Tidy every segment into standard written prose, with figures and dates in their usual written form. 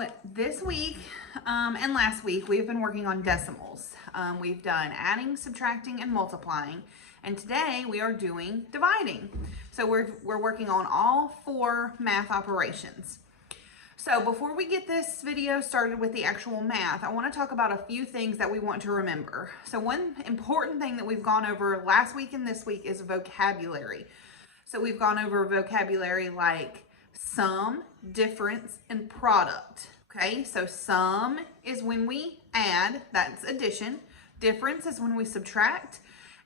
So this week and last week, we've been working on decimals. We've done adding, subtracting, and multiplying. And today we are doing dividing. So we're working on all 4 math operations. So before we get this video started with the actual math, I want to talk about a few things that we want to remember. So one important thing that we've gone over last week and this week is vocabulary. So we've gone over vocabulary like sum, difference, and product. Okay, so sum is when we add, that's addition. Difference is when we subtract.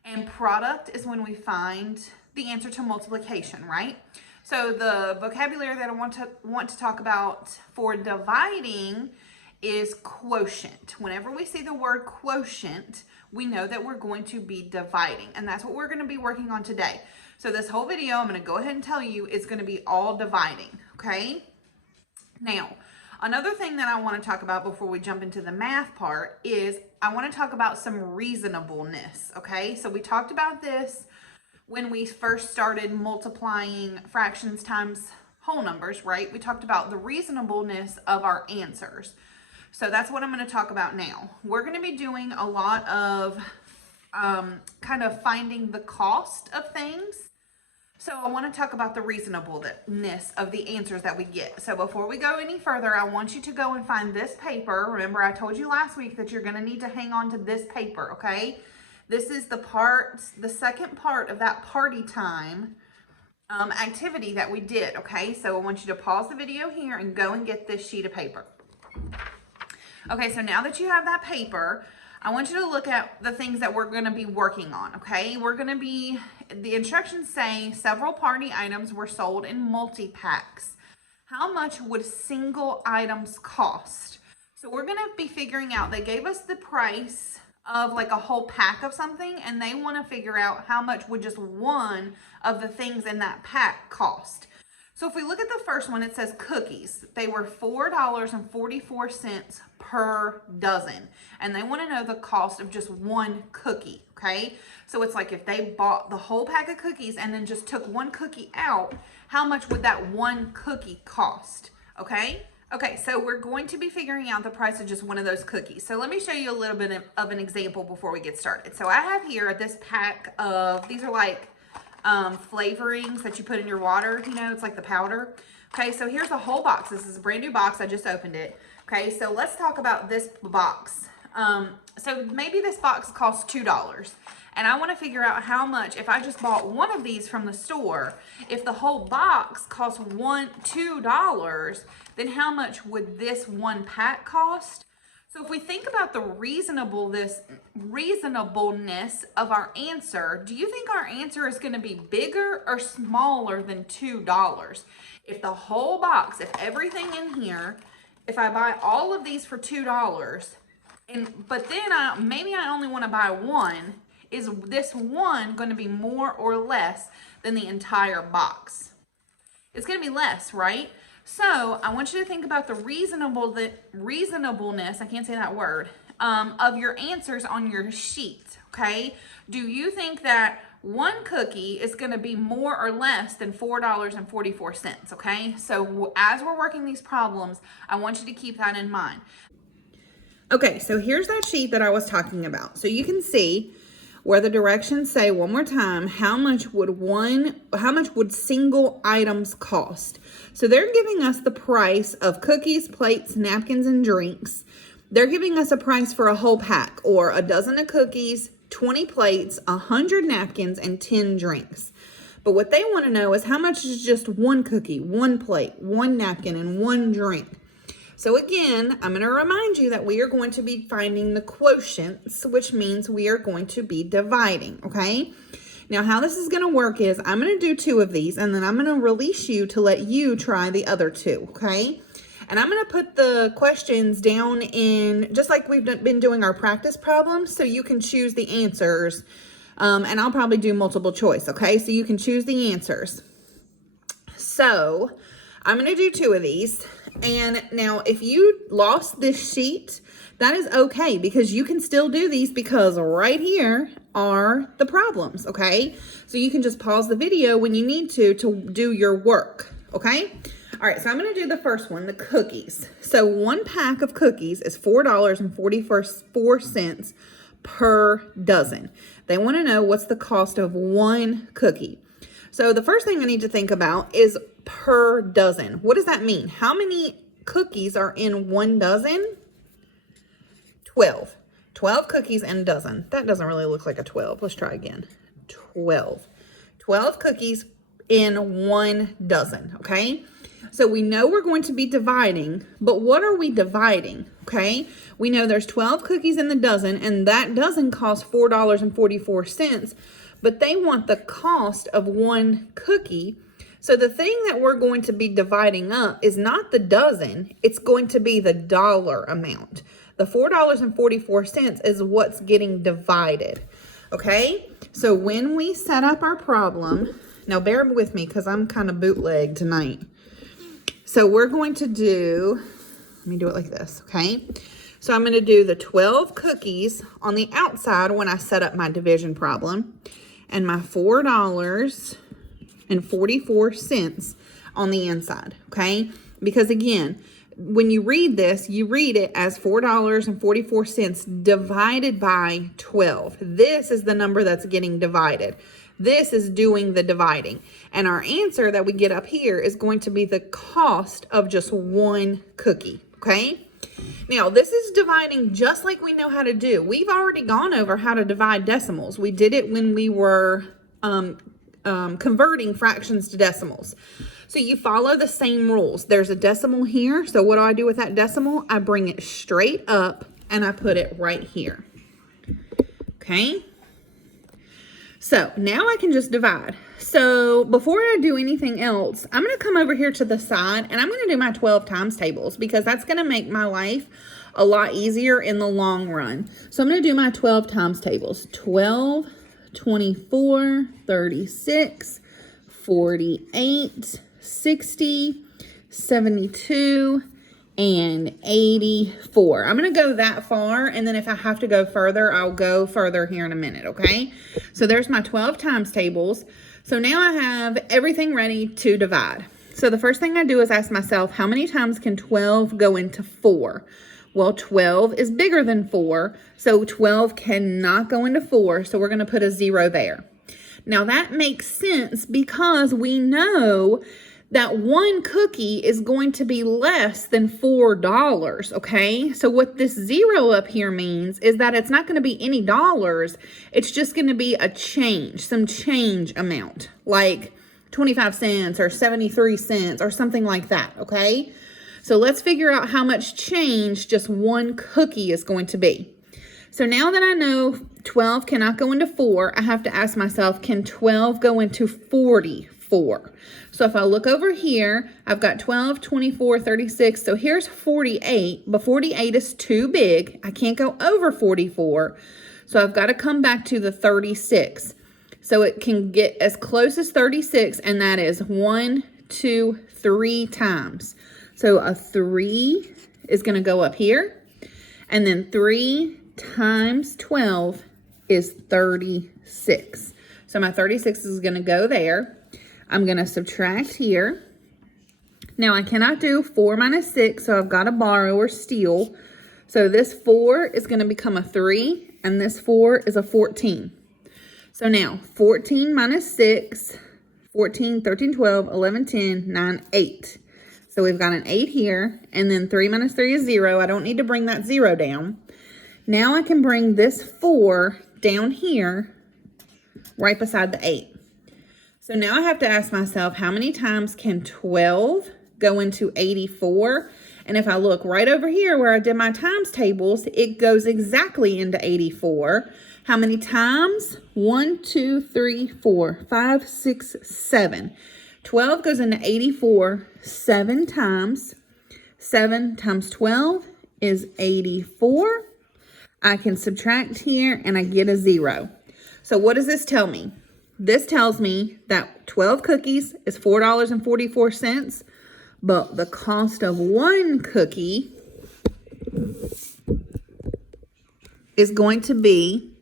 And product is when we find the answer to multiplication, right? So the vocabulary that I want to talk about for dividing is quotient. Whenever we see the word quotient, we know that we're going to be dividing, and that's what we're going to be working on today. So this whole video, I'm going to go ahead and tell you, is going to be all dividing, okay? Now, another thing that I want to talk about before we jump into the math part is I want to talk about some reasonableness, okay? So we talked about this when we first started multiplying fractions times whole numbers, right? We talked about the reasonableness of our answers. So that's what I'm going to talk about now. We're going to be doing a lot of kind of finding the cost of things. So I want to talk about the reasonableness of the answers that we get. So before we go any further, I want you to go and find this paper. Remember, I told you last week that you're going to need to hang on to this paper, okay? This is the second part of that party time activity that we did, okay? So I want you to pause the video here and go and get this sheet of paper. Okay, so now that you have that paper, I want you to look at the things that we're going to be working on, okay? The instructions say several party items were sold in multi-packs. How much would single items cost? So we're going to be figuring out, they gave us the price of like a whole pack of something, and they want to figure out how much would just one of the things in that pack cost. So if we look at the first one, it says cookies. They were $4.44 per dozen. And they want to know the cost of just one cookie, okay? So it's like if they bought the whole pack of cookies and then just took one cookie out, how much would that one cookie cost, okay? Okay, so we're going to be figuring out the price of just one of those cookies. So let me show you a little bit of an example before we get started. So I have here this pack of, these are like flavorings that you put in your water, you know, it's like the powder. Okay, so here's a whole box. This is a brand new box. I just opened it. Okay, so let's talk about this box. So maybe this box costs $2. And I want to figure out how much, if I just bought one of these from the store, if the whole box costs $2, then how much would this one pack cost? So if we think about the reasonableness of our answer, do you think our answer is going to be bigger or smaller than $2? If the whole box, if everything in here, if I buy all of these for $2, but then maybe I only want to buy one, is this one going to be more or less than the entire box? It's going to be less, right? So I want you to think about the reasonableness, I can't say that word, of your answers on your sheet, okay? Do you think that one cookie is going to be more or less than $4.44, okay? So as we're working these problems, I want you to keep that in mind. Okay, so here's that sheet that I was talking about. So you can see where the directions say, one more time, how much would single items cost? So they're giving us the price of cookies, plates, napkins, and drinks. They're giving us a price for a whole pack, or a dozen of cookies, 20 plates, 100 napkins, and 10 drinks. But what they want to know is how much is just one cookie, one plate, one napkin, and one drink. So again, I'm going to remind you that we are going to be finding the quotients, which means we are going to be dividing, okay? Now, how this is going to work is I'm going to do 2 of these, and then I'm going to release you to let you try the other 2, okay? And I'm going to put the questions down in, just like we've been doing our practice problems, so you can choose the answers, and I'll probably do multiple choice, okay? So you can choose the answers. So I'm going to do 2 of these. And now if you lost this sheet, that is okay, because you can still do these, because right here are the problems, okay? So you can just pause the video when you need to do your work, okay? All right, so I'm going to do the first one, the cookies. So one pack of cookies is $4.44 per dozen. They want to know what's the cost of one cookie. So the first thing I need to think about is per dozen. What does that mean? How many cookies are in one dozen? 12. 12 cookies in a dozen. That doesn't really look like a 12. Let's try again. 12. 12 cookies in one dozen, okay? So we know we're going to be dividing, but what are we dividing, okay? We know there's 12 cookies in the dozen, and that dozen costs $4.44, but they want the cost of one cookie. So the thing that we're going to be dividing up is not the dozen, it's going to be the dollar amount. The $4.44 is what's getting divided, okay? So when we set up our problem, now bear with me because I'm kind of bootleg tonight. So we're going to do, let me do it like this, okay? So I'm going to do the 12 cookies on the outside when I set up my division problem, and my $4.44 on the inside, okay? Because again, when you read this, you read it as $4.44 divided by 12. This is the number that's getting divided. This is doing the dividing. And our answer that we get up here is going to be the cost of just one cookie, okay? Now, this is dividing just like we know how to do. We've already gone over how to divide decimals. We did it when we were converting fractions to decimals. So you follow the same rules. There's a decimal here. So what do I do with that decimal? I bring it straight up and I put it right here. Okay? So now I can just divide. So before I do anything else, I'm going to come over here to the side and I'm going to do my 12 times tables because that's going to make my life a lot easier in the long run. So I'm going to do my 12 times tables. 12, 24, 36, 48, 60, 72, and 84. I'm going to go that far, and then if I have to go further, I'll go further here in a minute, okay? So there's my 12 times tables. So now I have everything ready to divide. So the first thing I do is ask myself, how many times can 12 go into 4? Well, 12 is bigger than 4, so 12 cannot go into 4, so we're going to put a 0 there. Now that makes sense because we know that one cookie is going to be less than $4, okay? So what this 0 up here means is that it's not going to be any dollars. It's just going to be a change, some change amount, like 25 cents or 73 cents or something like that, okay? So let's figure out how much change just one cookie is going to be. So now that I know 12 cannot go into 4, I have to ask myself, can 12 go into 44? So if I look over here, I've got 12, 24, 36. So here's 48, but 48 is too big. I can't go over 44. So I've got to come back to the 36. So it can get as close as 36, and that is 1, 2, 3 times. So a 3 is going to go up here, and then 3 times 12 is 36. So my 36 is going to go there. I'm going to subtract here. Now I cannot do 4 minus 6, so I've got to borrow or steal. So this 4 is going to become a 3, and this 4 is a 14. So now 14 minus 6, 14, 13, 12, 11, 10, 9, 8. So we've got an 8 here, and then 3 minus 3 is 0. I don't need to bring that 0 down. Now I can bring this 4 down here right beside the 8. So now I have to ask myself, how many times can 12 go into 84? And if I look right over here where I did my times tables, it goes exactly into 84. How many times? 1, 2, 3, 4, 5, 6, 7. 12 goes into 84 7 times. 7 times 12 is 84. I can subtract here and I get a 0. So what does this tell me? This tells me that 12 cookies is $4.44, but the cost of one cookie is going to be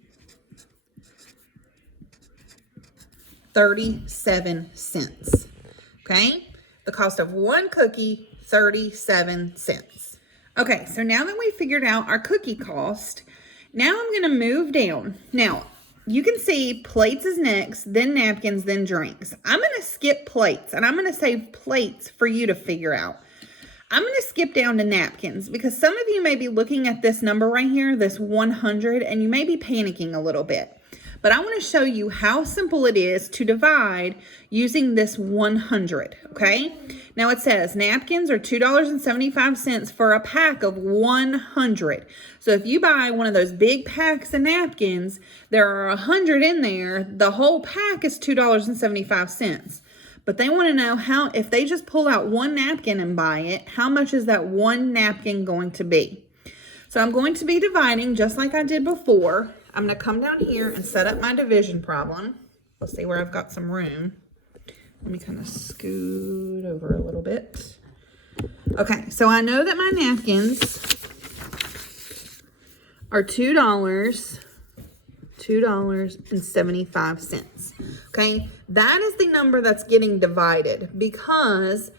37 cents. Okay? The cost of one cookie, 37 cents. Okay, so now that we figured out our cookie cost, now I'm gonna move down. Now, you can see plates is next, then napkins, then drinks. I'm gonna skip plates, and I'm gonna save plates for you to figure out. I'm gonna skip down to napkins because some of you may be looking at this number right here, this 100, and you may be panicking a little bit. But I want to show you how simple it is to divide using this 100, okay? Now it says napkins are $2.75 for a pack of 100. So if you buy one of those big packs of napkins, there are 100 in there. The whole pack is $2.75. But they want to know how, if they just pull out one napkin and buy it, how much is that one napkin going to be? So I'm going to be dividing just like I did before. I'm going to come down here and set up my division problem. Let's see where I've got some room. Let me kind of scoot over a little bit. Okay, so I know that my napkins are $2.75. Okay, that is the number that's getting divided because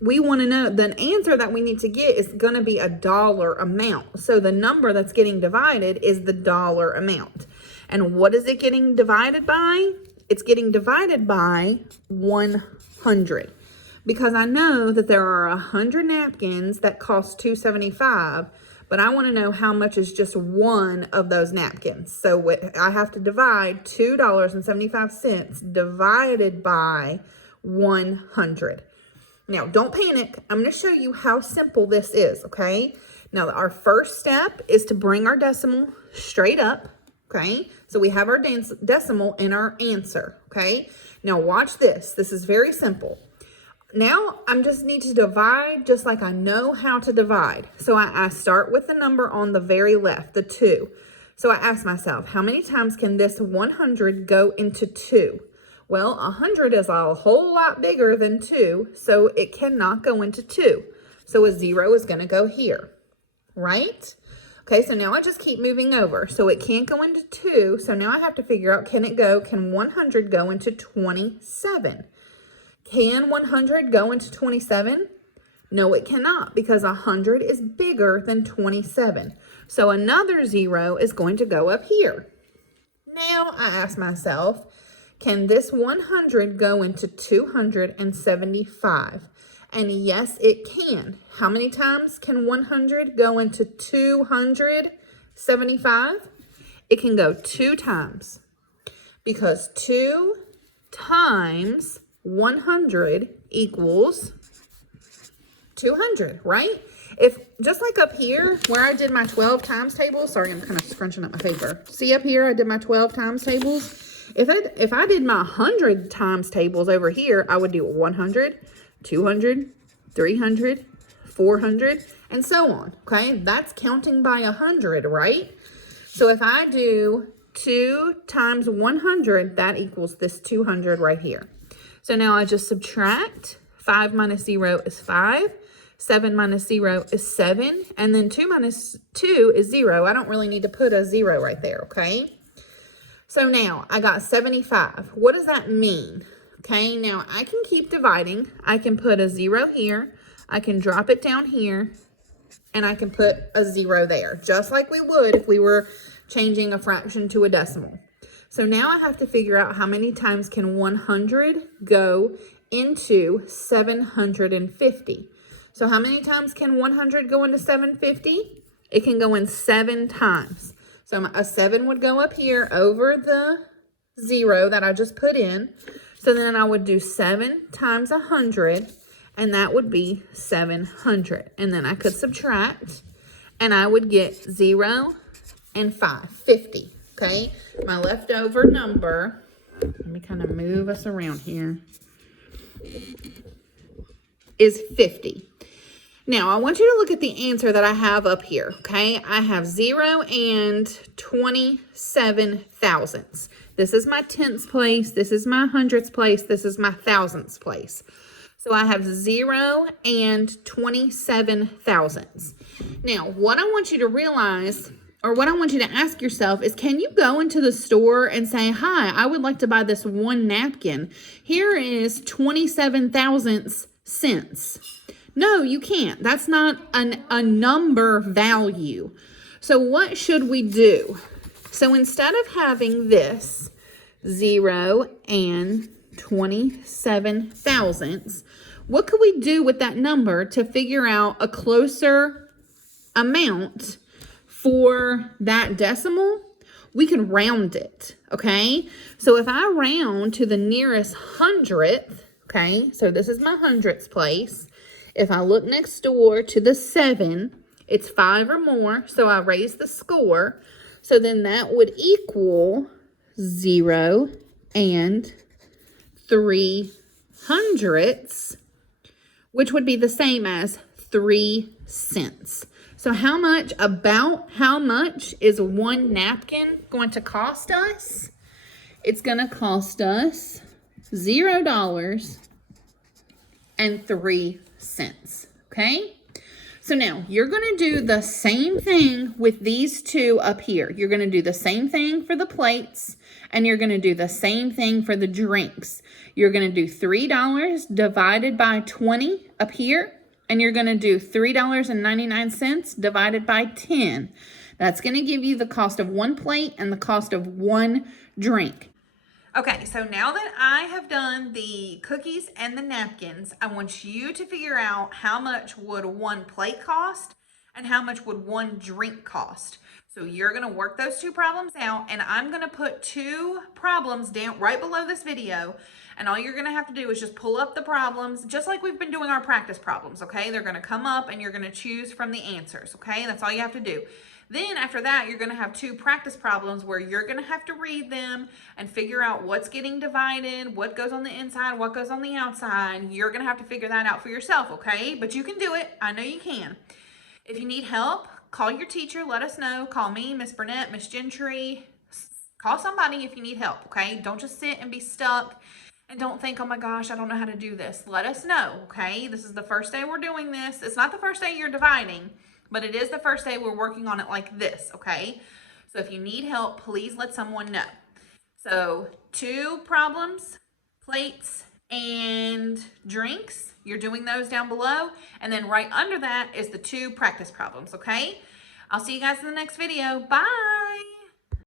we want to know the answer that we need to get is going to be a dollar amount. So the number that's getting divided is the dollar amount. And what is it getting divided by? It's getting divided by 100. Because I know that there are 100 napkins that cost $2.75, but I want to know how much is just one of those napkins. So I have to divide $2.75 divided by 100. Now, don't panic. I'm going to show you how simple this is, okay? Now, our first step is to bring our decimal straight up, okay? So we have our decimal in our answer, okay? Now, watch this. This is very simple. Now, I just need to divide just like I know how to divide. So I start with the number on the very left, the 2. So I ask myself, how many times can this 100 go into 2? Well, 100 is a whole lot bigger than 2, so it cannot go into 2. So a 0 is going to go here, right? Okay, so now I just keep moving over. So it can't go into 2, so now I have to figure out, can 100 go into 27? Can 100 go into 27? No, it cannot because 100 is bigger than 27. So another 0 is going to go up here. Now I ask myself, can this 100 go into 275? And yes, it can. How many times can 100 go into 275? It can go 2 times because 2 times 100 equals 200, right? If just like up here where I did my 12 times table, sorry, I'm kind of scrunching up my paper. See up here, I did my 12 times tables. If I did my 100 times tables over here, I would do 100, 200, 300, 400, and so on, okay? That's counting by 100, right? So if I do 2 times 100, that equals this 200 right here. So now I just subtract. 5 minus 0 is 5. 7 minus 0 is 7. And then 2 minus 2 is 0. I don't really need to put a 0 right there, okay? So now I got 75. What does that mean? Okay, now I can keep dividing. I can put a 0 here. I can drop it down here. And I can put a 0 there, just like we would if we were changing a fraction to a decimal. So now I have to figure out how many times can 100 go into 750. So how many times can 100 go into 750? It can go in 7 times. So a 7 would go up here over the 0 that I just put in. So then I would do 7 times 100, and that would be 700. And then I could subtract, and I would get 0 and 5, 50. Okay, my leftover number, let me kind of move us around here, is 50. Now, I want you to look at the answer that I have up here, okay? I have 0 and 27 thousandths. This is my tenths place. This is my hundredths place. This is my thousandths place. So I have 0 and 27 thousandths. Now, what I want you to realize or what I want you to ask yourself is, can you go into the store and say, hi, I would like to buy this one napkin. Here is 27 thousandths cents. No, you can't. That's not a number value. So what should we do? So instead of having this 0 and 27 thousandths, what could we do with that number to figure out a closer amount for that decimal? We can round it, okay? So if I round to the nearest hundredth, okay, so this is my hundredths place. If I look next door to the 7, it's 5 or more, so I raise the score. So then that would equal 0 and 3 hundredths, which would be the same as 3 cents. So about how much is one napkin going to cost us? It's going to cost us $0.03, okay? So now you're going to do the same thing with these two up here. You're going to do the same thing for the plates, and you're going to do the same thing for the drinks. You're going to do $3 divided by 20 up here, and you're going to do $3.99 divided by 10. That's going to give you the cost of one plate and the cost of one drink. Okay, so now that I have done the cookies and the napkins, I want you to figure out how much would one plate cost and how much would one drink cost. So you're going to work those two problems out, and I'm going to put two problems down right below this video, and all you're going to have to do is just pull up the problems, just like we've been doing our practice problems, okay? They're going to come up, and you're going to choose from the answers, okay? That's all you have to do. Then after that, you're going to have two practice problems where you're going to have to read them and figure out what's getting divided, what goes on the inside, what goes on the outside. You're going to have to figure that out for yourself, okay? But you can do it. I know you can. If you need help, call your teacher. Let us know. Call me, Miss Burnett, Miss Gentry. Call somebody if you need help, okay? Don't just sit and be stuck and don't think, oh my gosh, I don't know how to do this. Let us know, okay? This is the first day we're doing this. It's not the first day you're dividing, but it is the first day we're working on it like this, okay? So if you need help, please let someone know. So 2 problems, plates and drinks. You're doing those down below. And then right under that is the 2 practice problems, okay? I'll see you guys in the next video. Bye.